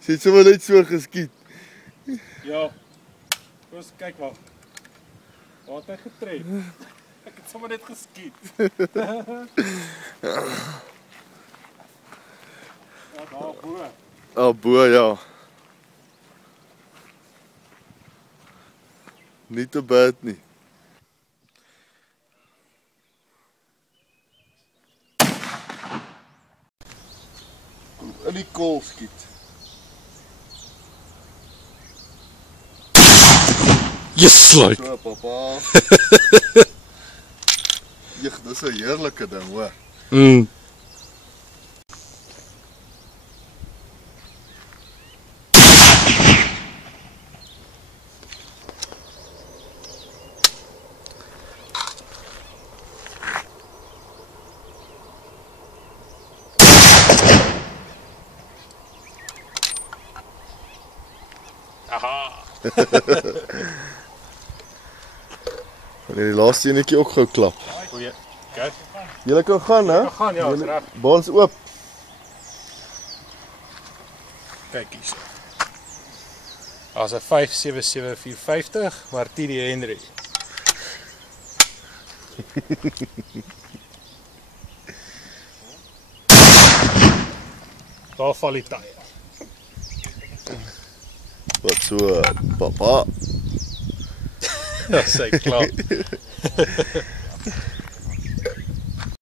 Sy het sommer net so geskiet. Ja. Ons kyk maar. Waar het hy getref? Ek het sommer net geskiet. Ja, daar bo. Bo, ja. Nie te bad nie. In die kool skiet. Yes, like. So, papa. Jig, dis 'n heerlike ding, hoor. Aha. Die laaste enetjie ook gou klap. Goeie. Kyk. Julle kan gaan, hè? Ons gaan ja, is reg. Baans oop. Kyk hier. Daar's 'n 577-450 Martini Henry. Daar val die tye. Wat so, papa. Ja, sy klaar.